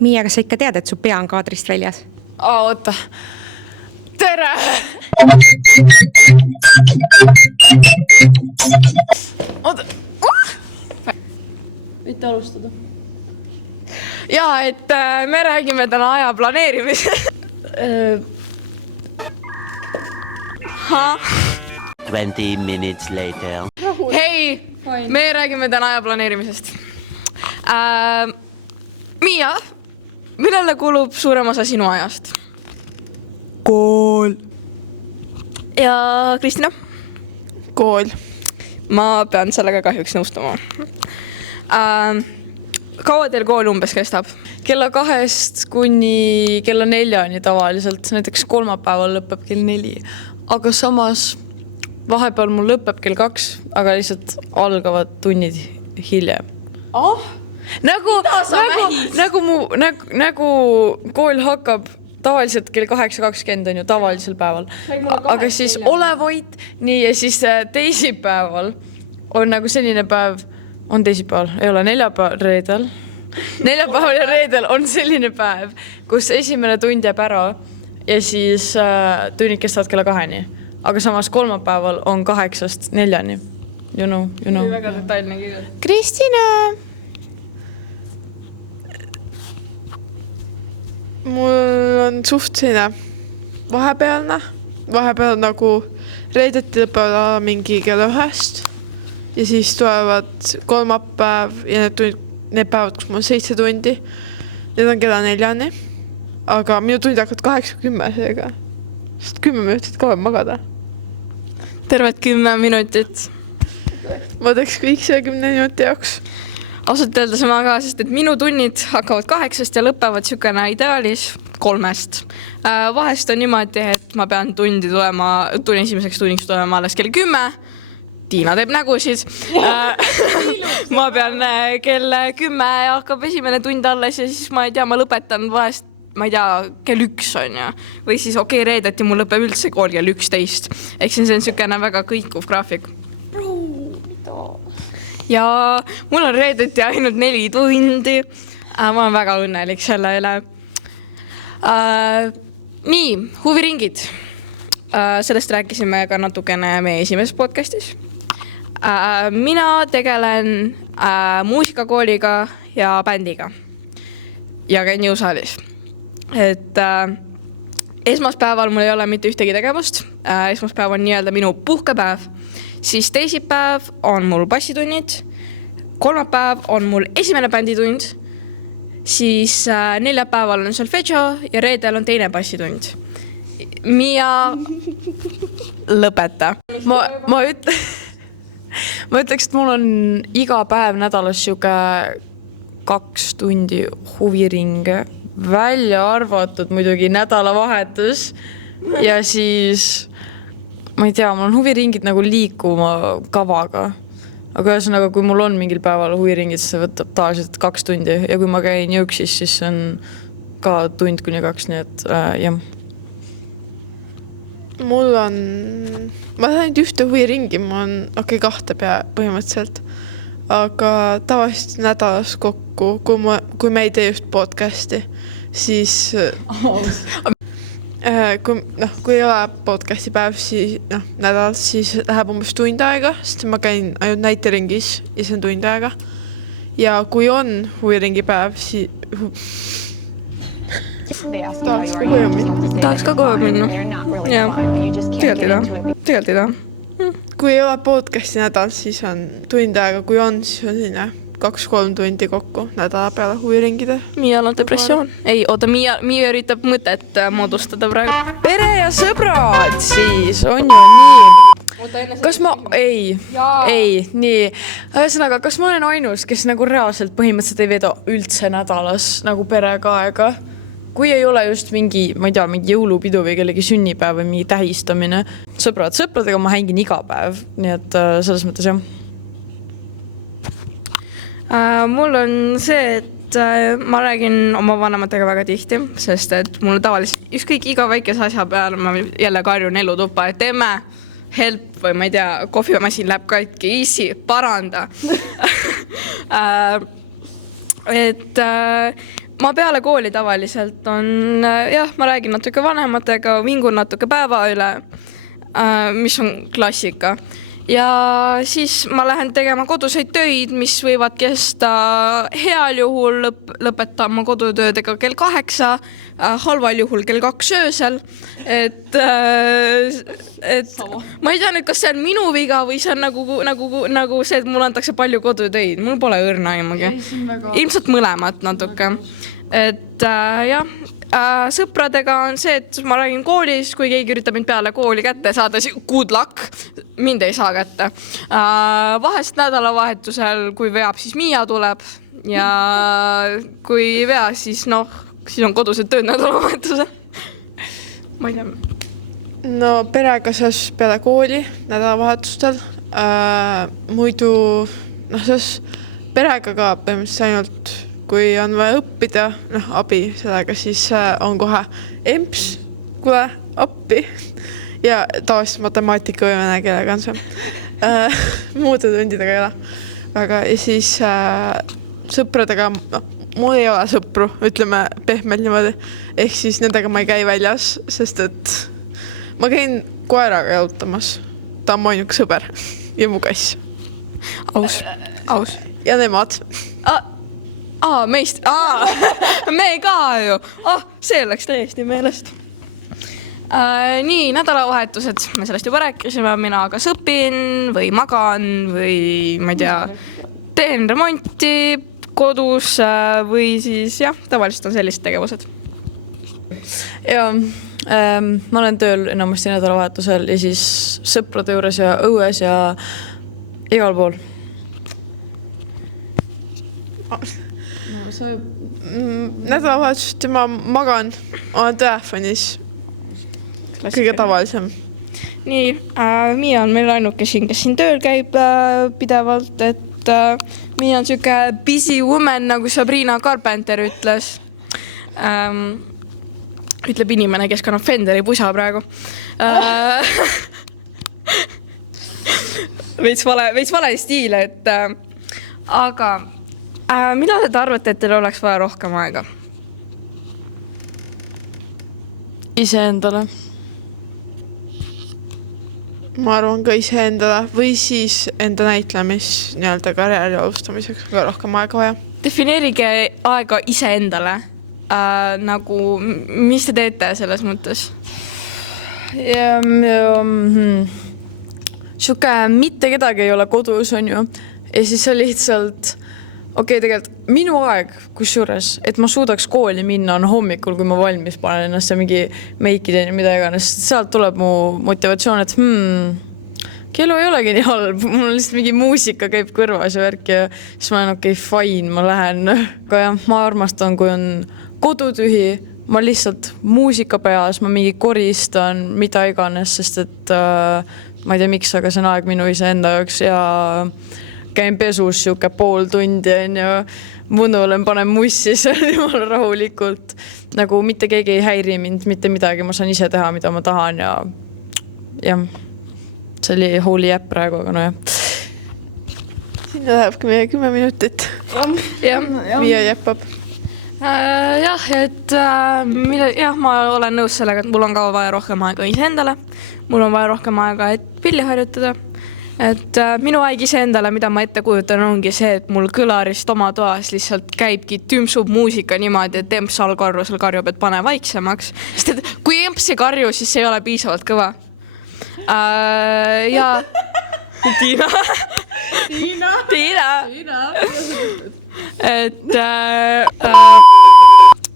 Miia, kas sa ikka tead, et su pea on kaadrist väljas? Oota. Tere! Oota. Võite alustada. Jaa, et me räägime täna aja planeerimisest. 20 minutes later. Hei, me räägime täna aja planeerimisest. Miia, millele kulub suurem osa sinu ajast? Kool. Ja Kristina? Kool. Ma pean sellega kahjuks nõustuma. Kaua teil kool umbes kestab? Kella 2 kuni kella 4 tavaliselt, näiteks kolmapäeval lõpeb kell 4. Aga samas vahepeal mul lõpeb kell 2, aga lihtsalt algavad tunnid hiljem. Nagu kool hakkab tavaliselt kell 8:20 on ju tavalisel päeval. Aga siis ole vait, nii ja siis teisipäeval on nagu selline päev, on teisipäeval, ei ole neljapäeval, reedel. Neljapäeval ja reedel on selline päev, kus esimene tund jääb ära ja siis tunnid kestavad kella 2-ni. Aga samas kolmapäeval on 8-4. You know. Väga detailne kirja. Kristina! Mul on suht selline vahepeal nagu reedeti lõpevad mingi kella 1 ja siis tulevad kolmapäev ja need päevad, kus mul on 7 tundi, need on kella 4-ni, aga minu tundi hakkavad 8:10 seega, sest 10 minutit kauem magada. Terved 10 minutit. Ma teeks kõik selle 10 minuti jaoks. Ausalt öeldes ma ka, sest et minu tunnid hakkavad 8 ja lõpevad sükene ideaalis 3. Vahest on niimoodi, et ma pean tunni esimeseks tunniks tulema alles kell 10. Tiina teeb nägusid. Ma pean kell 10 ja hakkab esimene tund alles ja siis ma ei tea, ma lõpetan vahest, ma ei tea, kell 1 on ju. Või siis reedeti mul lõpeb üldse kool kell 11. Ehk see on sükene väga kõikuv graafik. Ja mul on reedeti ainult 4 tundi. Ma olen väga õnnelik selle üle. Nii, huviringid. Sellest rääkisime ka natukene meie esimeses podcastis. Mina tegelen muusikakooliga ja bändiga. Ja käin jõusaalis. Et esmaspäeval mul ei ole mitte ühtegi tegevust. Esmaspäev on nii-öelda minu puhkepäev. Siis teisipäev on mul bassitunnid, kolmapäev on mul esimene bänditund, siis neljapäeval on solfeggio ja reedel on teine bassitund. Miia, lõpeta. Ma ütleks, et mul on iga päev nädalas siuke 2 tundi huviringe, välja arvatud muidugi nädalavahetus ja siis ma ei tea, mul on huviringid nagu liikuma kavaga. Aga ühesõnaga, kui mul on mingil päeval huviringid, siis see võtab tavaliselt 2 tundi. Ja kui ma käin jõuksis, siis on ka 1 kuni 2, nii et jah. Ma tahan ühte huviringi, mul on 2 põhimõtteliselt. Aga tavaliselt nädalas kokku, kui me ei tee just podcasti, siis... Kui ei ole podcasti päev nädal, siis läheb umbes tund aega, sest ma käin ainult näiteringis ja see on tund aega. Ja kui on huviringi päev, siis... Tahaks ka kohe minna. Jah, tegelikult ei taha. Kui ei ole podcasti nädal, siis on tund aega. Kui on, siis on selline 2-3 tundi kokku nädala peale huviringide. Miial on depressioon. Ei, oota, Miia üritab mõtet moodustada praegu. Pere ja sõbrad siis on ju nii. Kas ma... Ei, nii. Ühesõnaga, kas ma olen ainus, kes nagu reaalselt põhimõtteliselt ei veeda üldse nädalas nagu perega aega? Kui ei ole just mingi, ma ei tea, mingi jõulupidu või kellegi sünnipäev või mingi tähistamine. Sõpradega ma hängin iga päev, nii et selles mõttes jah. Mul on see, et ma räägin oma vanematega väga tihti, sest et mul tavaliselt ükskõik iga väikese asja peale ma jälle karjun elutuppa, et teeme help või ma ei tea, kohvimasin läheb katki, easy, paranda. Et ma peale kooli tavaliselt on, jah, ma räägin natuke vanematega, vingun natuke päeva üle, mis on klassika. Ja siis ma lähen tegema koduseid töid, mis võivad kesta heal juhul lõpetama kodutöödega kell 8, halval juhul kell 2 öösel. Et ma ei tea nüüd, kas see on minu viga või see on nagu see, et mul antakse palju kodutöid. Mul pole õrna aimugi. Ilmselt mõlemat natuke. Et jah, sõpradega on see, et ma räägin koolis, kui keegi üritab mind peale kooli kätte saada, siis good luck, mind ei saa kätte. Vahest nädalavahetusel, kui veab, siis Miia tuleb ja kui ei vea, siis siis on kodused tööd nädalavahetusel. Ma ei tea. No perega seas peale kooli nädalavahetustel. Muidu, perega ka põhimõtteliselt ainult kui on vaja õppida, abi sellega, siis on kohe emps, kuule, appi ja tavaliselt matemaatika või vene keelega on see. Muude tundidega ei ole. Väga. Ja siis sõpradega, mul ei ole sõpru, ütleme pehmelt niimoodi. Ehk siis nendega ma ei käi väljas, sest et ma käin koeraga jalutamas. Ta on mu ainuke sõber ja mu kass. Aus. Ja nemad. Meist. Me ka ju. See läks täiesti meelest. Nii, nädalavahetused. Me sellest juba rääkisime. Mina kas õpin või magan või ma ei tea, teen remonti kodus või siis jah, tavaliselt on sellised tegevused. Ja ma olen tööl enamasti nädalavahetusel ja siis sõprade juures ja õues ja igal pool. Nädalavahetust ma magan, olen telefonis. Kõige tavalisem. Nii, Miia on meil ainuke siin, kes siin tööl käib pidevalt, et Miia on siuke busy woman, nagu Sabrina Carpenter ütles. Ütleb inimene, kes kannab Fenderi pusa praegu. Veits vale stiil, et aga mida te arvate, et teil oleks vaja rohkem aega? Iseendale. Ma arvan ka iseendale või siis enda näitlemis nii-öelda karjääri alustamiseks ka rohkem aega vaja. Defineerige aega iseendale. Nagu, mis te teete selles mõttes? Siuke mitte kedagi ei ole kodus, on ju. Ja siis on lihtsalt tegelikult minu aeg, kusjuures, et ma suudaks kooli minna on hommikul, kui ma valmis panen ennast ja mingi meikideni mida iganes. Sealt tuleb mu motivatsioon, et kellu ei olegi nii halb. Mul lihtsalt mingi muusika käib kõrvas ja värk ja siis ma olen fine, ma lähen. Aga jah, ma armastan, kui on kodutühi, ma lihtsalt muusika peas, ma mingi koristan, mida iganes, sest et ma ei tea miks, aga see on aeg minu iseenda jaoks ja käin pesus siuke pool tundi ja mõnulen panen mussi seal rahulikult. Nagu mitte keegi ei häiri mind, mitte midagi, ma saan ise teha, mida ma tahan ja see oli holy app praegu, aga jah. Sinna lähebki meie 10 minutit. Miia jäppab. Jah, et ma olen nõus sellega, et mul on ka vaja rohkem aega iseendale. Mul on vaja rohkem aega, et pilli harjutada. Et minu aeg iseendale, mida ma ette kujutan, ongi see, et mul kõlarist oma toas lihtsalt käibki tümsub muusika niimoodi, et emps all karjusel karjub, et pane vaiksemaks. Sest et kui emps ei karju, siis see ei ole piisavalt kõva. Ja Tiina.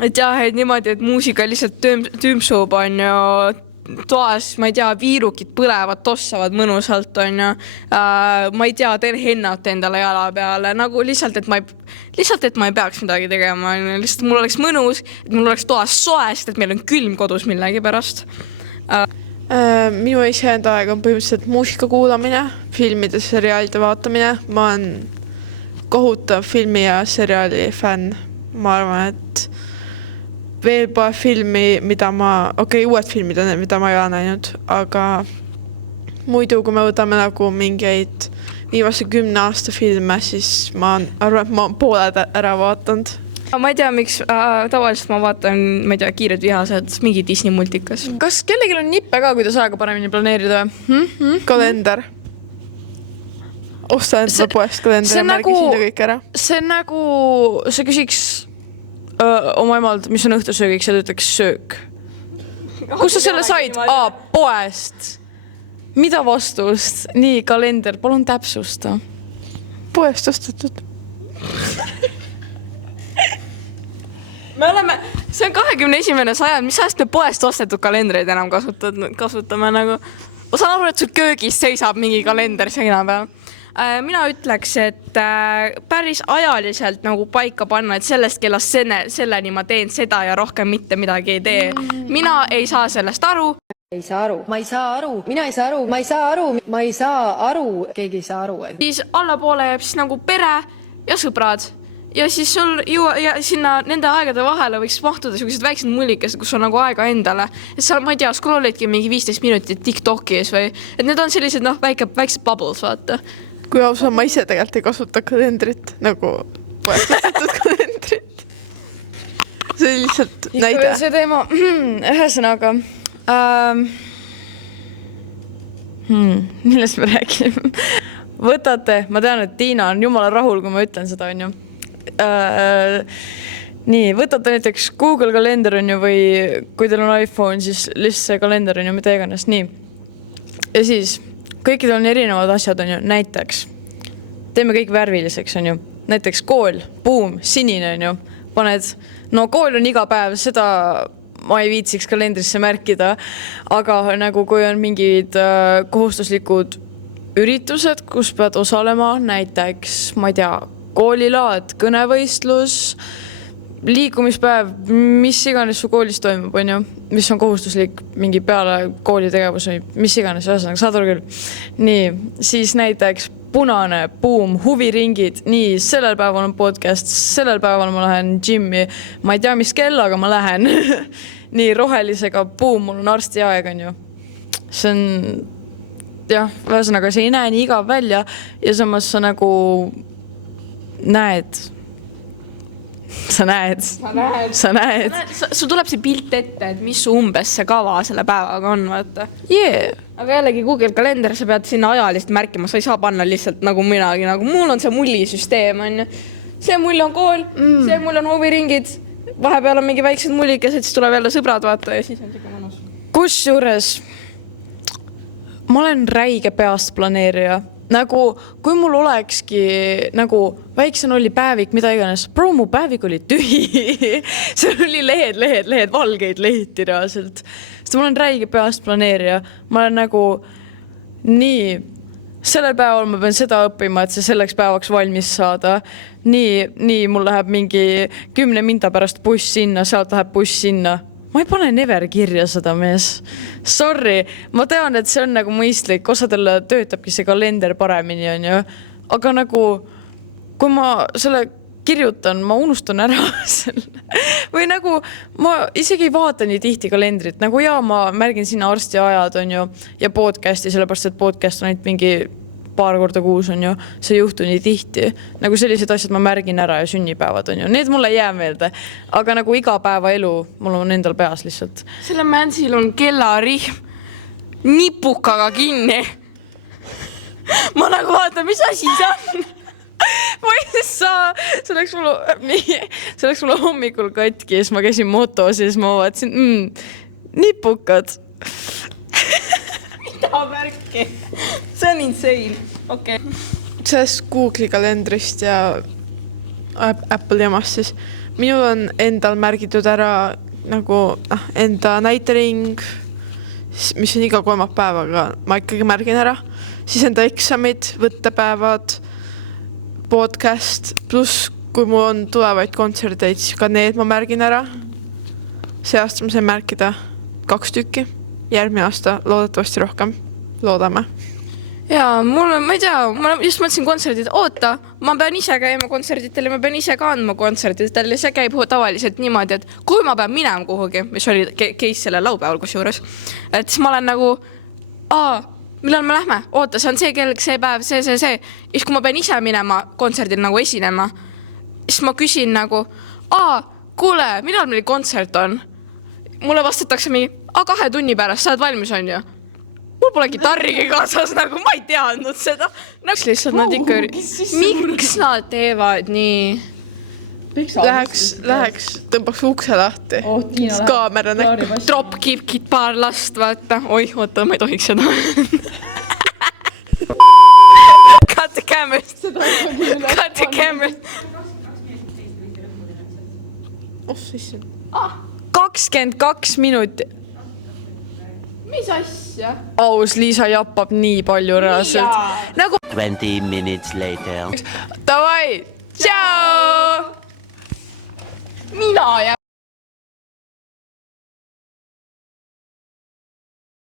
Et jah, et niimoodi, et muusika lihtsalt tümsub on ju toas, ma ei tea, viirukid põlevad, tossavad mõnusalt on ju. Ma ei tea, teen hennat endale jala peale, nagu lihtsalt, et ma ei peaks midagi tegema. Lihtsalt mul oleks mõnus, et mul oleks toas soe, sest et meil on külm kodus millegi pärast. Minu iseenda aeg on põhimõtteliselt muusika kuulamine, filmide, seriaalide vaatamine. Ma olen kohutav filmi ja seriaali fänn. Ma arvan, et veel pole filmi, mida uued filmid on, mida ma ei ole näinud, aga muidu, kui me võtame nagu mingeid viimase 10 aasta filme, siis ma arvan, et ma olen pooled ära vaatanud. ma ei tea, miks tavaliselt ma vaatan, ma ei tea, Kiired vihased, mingi Disney multikas. Kas kellelgi on nippe ka, kuidas aega paremini planeerida? Kalender. Osta endale poest kalender ja märgi sinna kõik ära. See on nagu, sa küsiks oma emalt, mis on õhtusöögiks ja ta ütleks söök. Kus sa selle said? Poest. Mida vastust? Nii, kalender, palun täpsusta. Poest ostetud. See on 21. sajand, mis ajast me poest ostetud kalendreid enam kasutame nagu. Ma saan aru, et sul köögis seisab mingi kalender seina peal. Mina ütleks, et päris ajaliselt nagu paika panna, et sellest kellast selleni ma teen seda ja rohkem mitte midagi ei tee. Mina ei saa sellest aru. Ei saa aru, ma ei saa aru, mina ei saa aru, ma ei saa aru, ma ei saa aru, keegi ei saa aru. Siis allapoole jääb siis nagu pere ja sõbrad. Ja siis sul ja sinna nende aegade vahele võiks mahtuda sellised väiksed mullikesed, kus on nagu aega endale. Et sa, ma ei tea, scrollidki mingi 15 minutit TikTokis või, et need on sellised väiksed bubbles, vaata. Kui ausa, ma ise tegelikult ei kasuta kalendrit, nagu poest ostetud kalendrit. See oli lihtsalt näide. See teema, ühesõnaga, millest me räägime? Võtate, ma tean, et Tiina on jumala rahul, kui ma ütlen seda, on ju. Nii, võtate näiteks Google kalender on ju või kui teil on iPhone, siis lihtsalt see kalender on ju mida iganes, nii. Ja siis kõikidel on erinevad asjad on ju, näiteks teeme kõik värviliseks on ju, näiteks kool, buum, sinine on ju, paned, no kool on iga päev, seda ma ei viitsiks kalendrisse märkida, aga nagu kui on mingid kohustuslikud üritused, kus pead osalema, näiteks, ma ei tea, koolilaad, kõnevõistlus, liikumispäev, mis iganes su koolis toimub, on ju, mis on kohustuslik mingi peale koolitegevus või mis iganes, ühesõnaga, saad aru küll. Nii, siis näiteks punane, buum, huviringid, nii, sellel päeval on podcast, sellel päeval ma lähen gymmi, ma ei tea, mis kell, aga ma lähen. Nii, rohelisega, buum, mul on arsti aeg, on ju. See on, jah, ühesõnaga, see ei näe nii igav välja ja samas sa nagu näed. Sa näed. Sul tuleb see pilt ette, et mis su umbes see kava selle päevaga on, vaata. Yeah. Aga jällegi Google kalender, sa pead sinna ajalist märkima, sa ei saa panna lihtsalt nagu minagi, nagu mul on see mullisüsteem, on ju. See mull on kool, see mull on huviringid, vahepeal on mingi väiksed mullikesed, siis tuleb jälle sõbrad, vaata, ja siis on siuke mõnus. Kusjuures ma olen räige peast planeerija. Nagu, kui mul olekski nagu väiksen oli päevik, mida iganes, mu päevik oli tühi. Seal oli lehed, valgeid lehti reaalselt. Sest ma olen räige peast planeerija. Ma olen nagu nii, sellel päeval ma pean seda õppima, et see selleks päevaks valmis saada. Nii, mul läheb mingi 10 minta pärast buss sinna, sealt läheb buss sinna. Ma ei pane never kirja seda, mees. Sorry, ma tean, et see on nagu mõistlik, osadele töötabki see kalender paremini, on ju. Aga nagu, kui ma selle kirjutan, ma unustan ära selle. Või nagu, ma isegi ei vaata nii tihti kalendrit. Nagu ma märgin sinna arsti ajad, on ju, ja podcasti, sellepärast, et podcast on ainult mingi paar korda kuus, on ju. See ei juhtu nii tihti. Nagu sellised asjad ma märgin ära ja sünnipäevad, on ju. Need mulle ei jää meelde. Aga nagu iga päeva elu, mul on endal peas lihtsalt. Selle Mansil on kellarihm nipukaga kinni. Ma nagu vaatan, mis asi see on? Ma ei saa. See oleks mul hommikul katki, siis ma käisin motos ja siis ma vaatasin, nipukad. Mida märki? See on insane. Okay. Sellest Google'i kalendrist ja Apple jamast siis. Minul on endal märgitud ära nagu enda näitering, mis on iga kolmapäevaga, ma ikkagi märgin ära. Siis enda eksamid, võttepäevad, podcast, pluss kui mul on tulevaid kontserdeid, siis ka need ma märgin ära. See aasta ma sain märkida 2 tükki. Järgmine aasta loodetavasti rohkem. Loodame. Jaa, ma ei tea, ma just mõtlesin kontserdid, oota, ma pean ise käima kontserditel ja ma pean ise ka andma kontserditel ja see käib tavaliselt niimoodi, et kui ma pean minema kuhugi, mis oli case selle laupäeval kusjuures, et siis ma olen nagu, millal me lähme? Oota, see on see kelg, see päev, see. Ja siis kui ma pean ise minema kontserdil nagu esinema, siis ma küsin nagu, kuule, millal meil kontsert on? Mulle vastatakse mingi, 2 tunni pärast, sa oled valmis, on ju? Mul pole kitarrigi kaasas, nagu ma ei teadnud seda. Lihtsalt nad ikka miks nad teevad nii? Läheks, tõmbaks ukse lahti. Kaamera näkku. Dropkickid paar last, vaata. Oih, oota, ma ei tohiks seda. Cut the camera. Cut the camera. 22 minutit. Mis asja? Aus, Liisa jappab nii palju reaalselt. Nagu 20 minutes later. davai, tšau! Mina ja